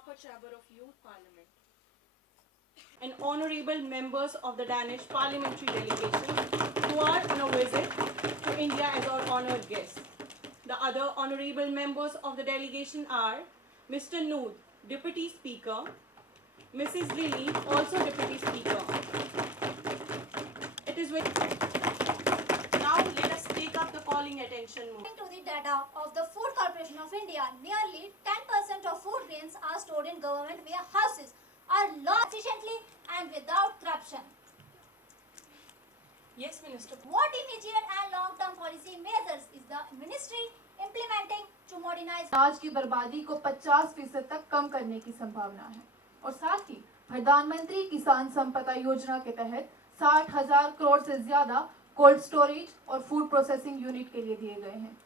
Upper Chamber of Youth Parliament, and honorable members of the Danish parliamentary delegation who are on a visit to India as our honored guests. The other honorable members of the delegation are Mr. Nood, Deputy Speaker, Mrs. Lily, also Deputy Speaker. It is with now let us take up the calling attention mode. According to the data of the Food Corporation of India, nearly 10% of food grains are stored in government warehouses, are lost efficiently and without corruption. Yes, Minister. What immediate and long-term policy measures is the ministry implementing to modernize? अनाज की बर्बादी को 50% तक कम करने की संभावना है और साथ ही प्रधानमंत्री किसान संपदा योजना के तहत 60,000 करोड़ से ज्यादा कोल्ड स्टोरेज और फूड प्रोसेसिंग यूनिट के लिए दिए गए हैं।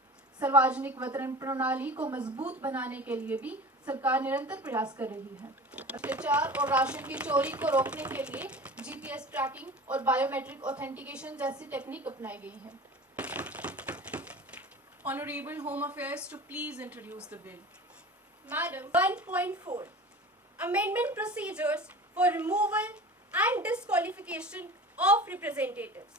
सार्वजनिक वितरण प्रणाली को मजबूत बनाने के लिए भी सरकार निरंतर प्रयास कर रही है। भ्रष्टाचार और राशन की चोरी को रोकने के लिए जीपीएस ट्रैकिंग और बायोमेट्रिक ऑथेंटिकेशन जैसी टेक्निक अपनाई गई है। Honorable Home Affairs to please introduce the bill. Madam, 1.4 Amendment procedures for removal and disqualification of representatives.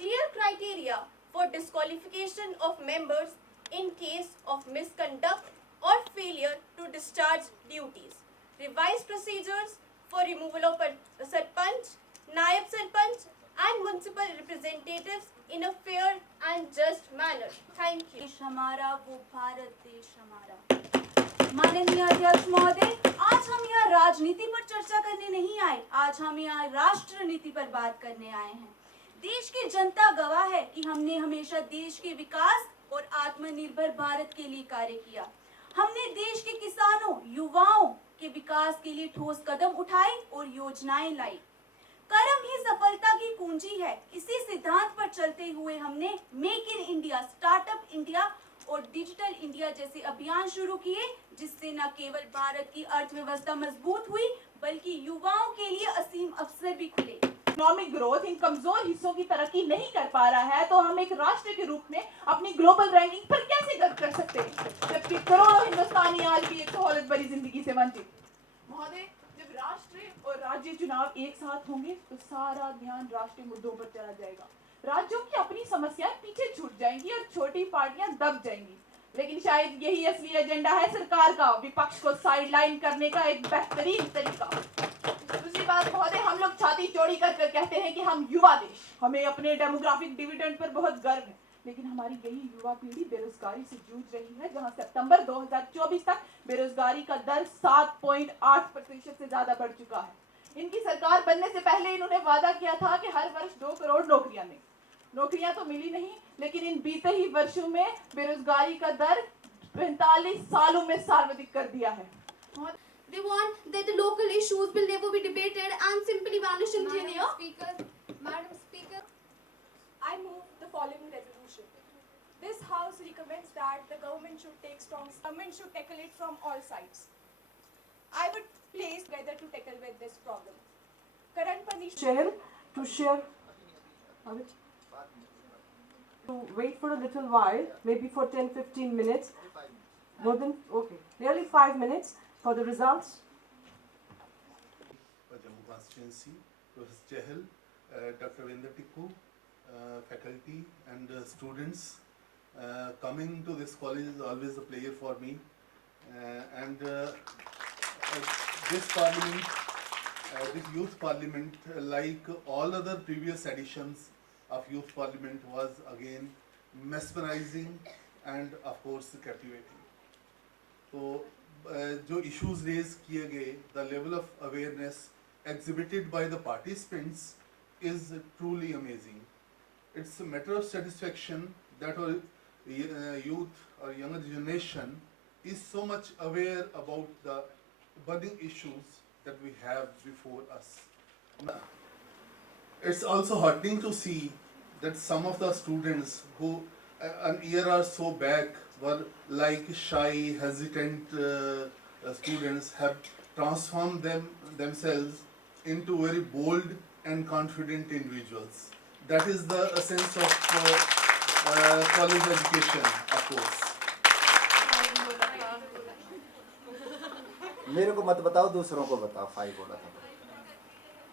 Clear criteria for disqualification of members in case of misconduct or failure to discharge duties. Revised procedures for removal of Sarpanch, Naib Sarpanch and municipal representatives in a fair and just manner. Thank you. देश हमारा वो भारत देश हमारा। माननीय अध्यक्ष महोदय, आज हम यहाँ राजनीति पर चर्चा करने नहीं आए, आज हम यहाँ राष्ट्र नीति पर बात करने आए हैं। देश की जनता गवाह है कि हमने हमेशा देश के विकास और आत्मनिर्भर भारत के लिए कार्य किया। हमने देश के किसानों, युवाओं के विकास के लिए ठोस कदम उठाए और योजनाएं लाई। कर्म ही सफलता की कुंजी है। इसी सिद्धांत पर चलते हुए हमने make in India, startup India और डिजिटल इंडिया जैसे अभियान शुरू किए, जिससे न केवल भारत की अर्थव्यवस्था मजबूत हुई, बल्कि युवाओं के लिए असीम अवसर भी खुले। इकोनॉमिक ग्रोथ इन कमजोर हिस्सों की तरक्की नहीं कर पा रहा है, तो हम एक राष्ट्र के रूप में अपनी ग्लोबल रैंकिंग पर कैसे गर्व कर सकते हैं, जबकि करोड़ों हिंदुस्तानी आज भी एक सहूलत भरी जिंदगी से वंचित। महोदय, जब राष्ट्र और राज्य चुनाव एक साथ होंगे तो सारा ध्यान राष्ट्रीय मुद्दों पर चला जाएगा। राज्यों की अपनी समस्याएं पीछे छूट जाएंगी और छोटी पार्टियां दब जाएंगी। लेकिन शायद यही असली एजेंडा है सरकार का, विपक्ष को साइडलाइन करने का एक बेहतरीन तरीका। दूसरी बात महोदय, हम लोग छाती चौड़ी कर कहते हैं कि हम युवा देश, हमें अपने डेमोग्राफिक डिविडेंड पर बहुत गर्व है, लेकिन हमारी यही युवा पीढ़ी बेरोजगारी से जूझ रही है, जहां सितंबर 2024 तक बेरोजगारी का दर 7.8% से ज्यादा बढ़ चुका है। इनकी सरकार बनने से पहले इन्होंने वादा किया था कि हर वर्ष 2 करोड़ नौकरियां दें। नौकरियां तो मिली नहीं, लेकिन इन बीते ही वर्षों में बेरोजगारी का दर 45 सालों में सर्वाधिक कर दिया है। They want that the local issues will never be debated and simply vanish in thin air. Madam Speaker, I move the following resolution. This House recommends that the government should tackle it from all sides. I would place together to tackle with this problem. Current punishment. To wait for a little while, maybe for 10-15 minutes, more than, okay, nearly 5 minutes for the results. Jammu constituency, Professor Chahal, Dr. Vinder Tikku, faculty and students. Coming to this college is always a pleasure for me, and this parliament, this youth parliament, like all other previous editions of youth parliament, was again mesmerizing and of course captivating. So जो issues raise किए गए, the level of awareness exhibited by the participants is truly amazing. It's a matter of satisfaction that our youth or younger generation is so much aware about the burning issues that we have before us. It's also heartening to see that some of the students who an year or so back were like shy, hesitant students have transformed themselves into very bold and confident individuals. That is the essence of college education, of course. मेरे को मत बताओ, दूसरों को बताओ। 5 बोला था,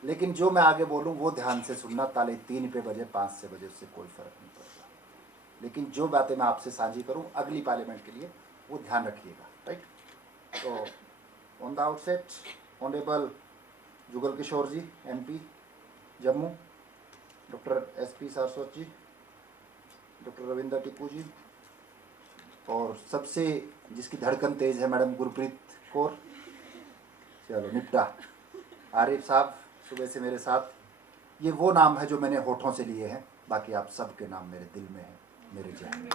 लेकिन जो मैं आगे बोलूँ वो ध्यान से सुनना। ताले 3 पे बजे, 5 से बजे, उससे कोई फर्क नहीं पड़ता। लेकिन जो बातें मैं आपसे साझी करूँ अगली पार्लियामेंट के लिए, वो ध्यान रखिएगा, राइट। तो on the outset, honourable Jugal Kishore ji, MP Jammu, doctor SP Saraswat ji, doctor Ravinder Tippu ji, और सबसे जिसकी धड़कन तेज है मैडम गुरप्रीत कौर, चलो निपटा। आरिफ साहब सुबह से मेरे साथ। ये वो नाम है जो मैंने होठों से लिए हैं, बाकी आप सबके नाम मेरे दिल में हैं, मेरे जहन में।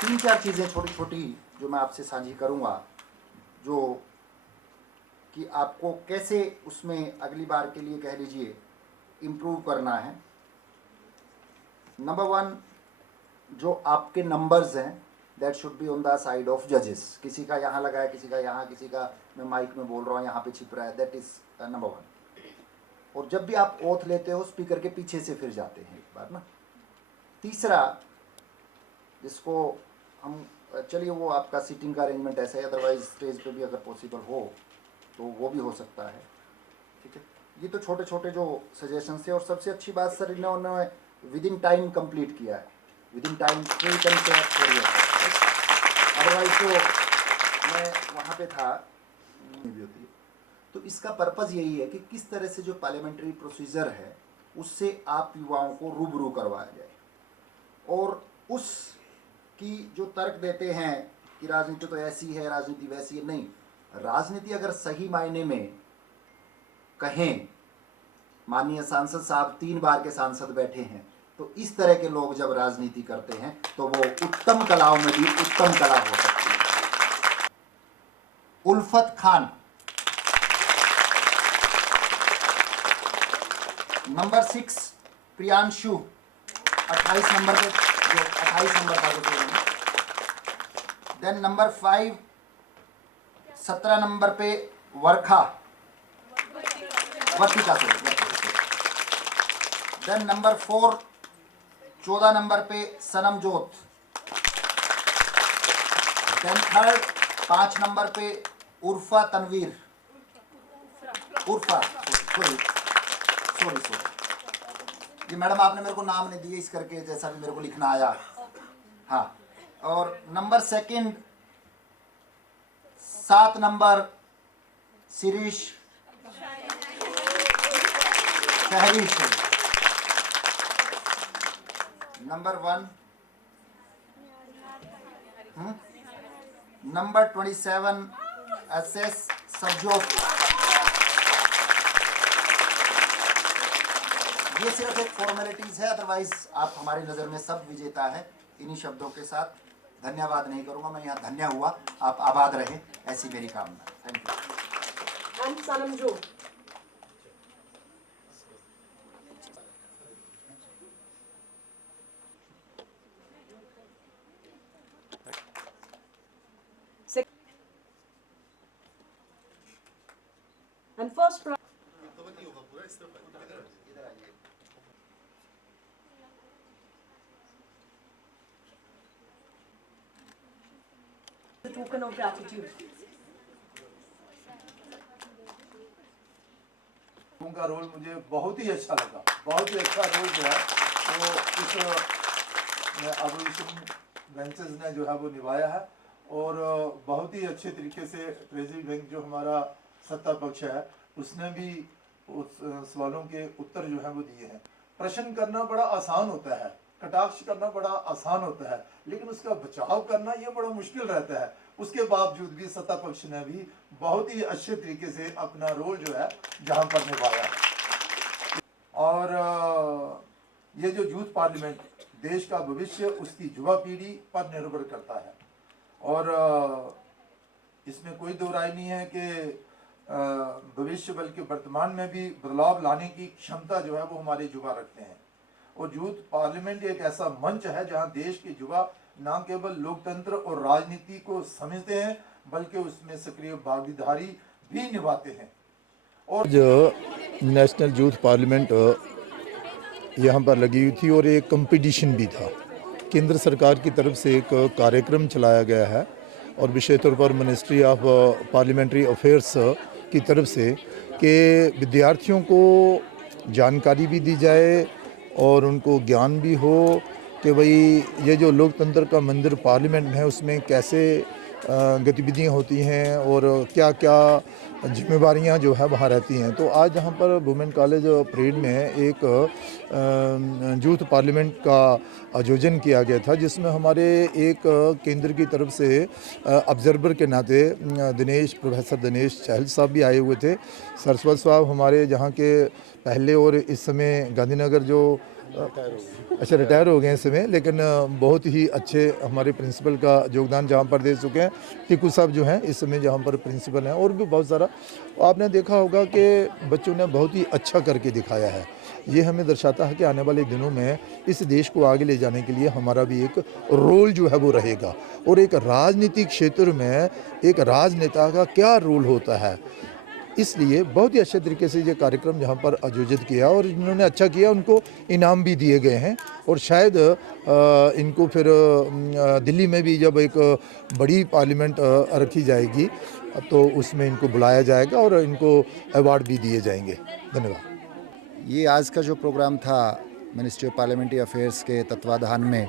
3-4 चीज़ें छोटी छोटी जो मैं आपसे साझी करूँगा, जो कि आपको कैसे उसमें अगली बार के लिए कह लीजिए इम्प्रूव करना है। नंबर 1, जो आपके नंबर्स हैं that should be on the side of जजेस। किसी का यहाँ लगा है, किसी का यहाँ, किसी का मैं माइक में बोल रहा हूँ यहाँ पे छिप रहा है, दैट इज नंबर 1। और जब भी आप ओथ लेते हो स्पीकर के पीछे से फिर जाते हैं एक बार ना। तीसरा, जिसको हम चलिए वो आपका सीटिंग का अरेंजमेंट ऐसा है, अदरवाइज स्टेज पे भी अगर पॉसिबल हो तो वो भी हो सकता है, ठीक है। ये तो छोटे छोटे जो सजेशन थे। और सबसे अच्छी बात सर, इन्होंने विद इन टाइम कंप्लीट किया है, विद इन टाइम 3 अदरवाइज तो मैं वहाँ पे था भी होती है। तो इसका पर्पज़ यही है कि किस तरह से जो पार्लियामेंट्री प्रोसीजर है उससे आप युवाओं को रूबरू करवाया जाए, और उस की जो तर्क देते हैं कि राजनीति तो ऐसी है, राजनीति वैसी है, नहीं। राजनीति अगर सही मायने में कहें, माननीय सांसद साहब 3 बार के सांसद बैठे हैं, तो इस तरह के लोग जब राजनीति करते हैं तो वो उत्तम कलाओं में भी उत्तम कला हो सकती है। उल्फत खान, नंबर 6 प्रियांशु, 28 नंबर पे, जो 28 नंबर का जो है। देन नंबर 5 17 नंबर पे वर्खा, वर्तिका से। देन नंबर 4 14 नंबर पे सनमजोत। देन थर्ड 5 नंबर पे उर्फा तनवीर, उर्फा, सॉरी ये मैडम आपने मेरे को नाम नहीं दिए इस करके, जैसा भी मेरे को लिखना आया। हाँ, और number 2 7 number Shirish Shahrish. Number 1 number 27 SS Sarjot. ये सिर्फ एक फॉर्मेलिटीज है, अदरवाइज आप हमारी नज़र में सब विजेता है। इन्हीं शब्दों के साथ धन्यवाद नहीं करूंगा मैं, यहाँ धन्य हुआ। आप आबाद रहे, ऐसी मेरी कामना। Thank you. And first prize. The token of gratitude. उनका रोल मुझे बहुत ही अच्छा लगा, बहुत ही अच्छा रोल जो है वो इस अपोजिशन बेंचेस ने जो है वो निभाया है, और बहुत ही अच्छे तरीके से ट्रेजरी बैंक जो हमारा सत्ता पक्ष है उसने भी उस सवालों के उत्तर जो है वो दिए हैं। प्रश्न करना बड़ा आसान होता है, कटाक्ष करना बड़ा आसान होता है, लेकिन उसका बचाव करना ये बड़ा मुश्किल रहता है। उसके बावजूद भी सत्ता पक्ष ने भी बहुत ही अच्छे तरीके से अपना रोल जो है जहां पर निभाया है। और ये जो यूथ पार्लियामेंट देश का भविष्य उसकी युवा पीढ़ी पर निर्भर करता है, और इसमें कोई दो राय नहीं है कि भविष्य बल्कि वर्तमान में भी बदलाव लाने की क्षमता जो है वो हमारे युवा रखते हैं। और यूथ पार्लियामेंट एक ऐसा मंच है जहां देश के युवा न केवल लोकतंत्र और राजनीति को समझते हैं बल्कि उसमें सक्रिय भागीदारी भी निभाते हैं। और जो नेशनल यूथ पार्लियामेंट यहाँ पर लगी हुई थी और एक कंपटीशन भी था, केंद्र सरकार की तरफ से एक कार्यक्रम चलाया गया है और विशेष तौर पर मिनिस्ट्री ऑफ पार्लियामेंट्री अफेयर्स की तरफ से कि विद्यार्थियों को जानकारी भी दी जाए और उनको ज्ञान भी हो कि भाई ये जो लोकतंत्र का मंदिर पार्लियामेंट है उसमें कैसे गतिविधियाँ होती हैं और क्या क्या जिम्मेवारियाँ जो है वहाँ रहती हैं। तो आज यहाँ पर वुमेन कॉलेज परेड में एक यूथ पार्लियामेंट का आयोजन किया गया था, जिसमें हमारे एक केंद्र की तरफ से ऑब्जर्वर के नाते प्रोफेसर दिनेश चहल साहब भी आए हुए थे। सरस्वत साहब हमारे जहाँ के पहले और इस समय गांधीनगर जो अच्छा रिटायर हो गए इस समय, लेकिन बहुत ही अच्छे हमारे प्रिंसिपल का योगदान जहाँ पर दे चुके हैं। टिकू साहब जो हैं इस समय जहाँ पर प्रिंसिपल हैं, और भी बहुत सारा आपने देखा होगा कि बच्चों ने बहुत ही अच्छा करके दिखाया है। ये हमें दर्शाता है कि आने वाले दिनों में इस देश को आगे ले जाने के लिए हमारा भी एक रोल जो है वो रहेगा, और एक राजनीतिक क्षेत्र में एक राजनेता का क्या रोल होता है। इसलिए बहुत ही अच्छे तरीके से ये कार्यक्रम यहाँ पर आयोजित किया, और जिन्होंने अच्छा किया उनको इनाम भी दिए गए हैं, और शायद इनको फिर दिल्ली में भी जब एक बड़ी पार्लियामेंट रखी जाएगी तो उसमें इनको बुलाया जाएगा और इनको अवार्ड भी दिए जाएंगे। धन्यवाद। ये आज का जो प्रोग्राम था मिनिस्ट्री ऑफ पार्लियामेंट्री अफेयर्स के तत्वाधान में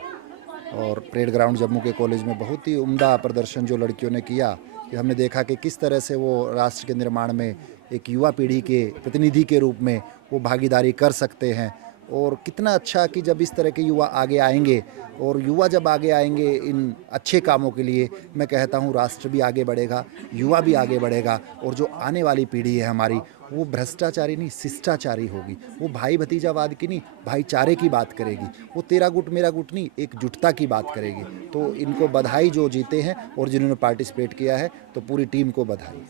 और परेड ग्राउंड जम्मू के कॉलेज में बहुत ही उम्दा प्रदर्शन जो लड़कियों ने किया, कि हमने देखा कि किस तरह से वो राष्ट्र के निर्माण में एक युवा पीढ़ी के प्रतिनिधि के रूप में वो भागीदारी कर सकते हैं। और कितना अच्छा कि जब इस तरह के युवा आगे आएंगे, और युवा जब आगे आएंगे इन अच्छे कामों के लिए, मैं कहता हूँ राष्ट्र भी आगे बढ़ेगा, युवा भी आगे बढ़ेगा, और जो आने वाली पीढ़ी है हमारी वो भ्रष्टाचारी नहीं शिष्टाचारी होगी। वो भाई भतीजावाद की नहीं भाईचारे की बात करेगी। वो तेरा गुट मेरा गुट नहीं एकजुटता की बात करेगी। तो इनको बधाई जो जीते हैं और जिन्होंने पार्टिसिपेट किया है, तो पूरी टीम को बधाई।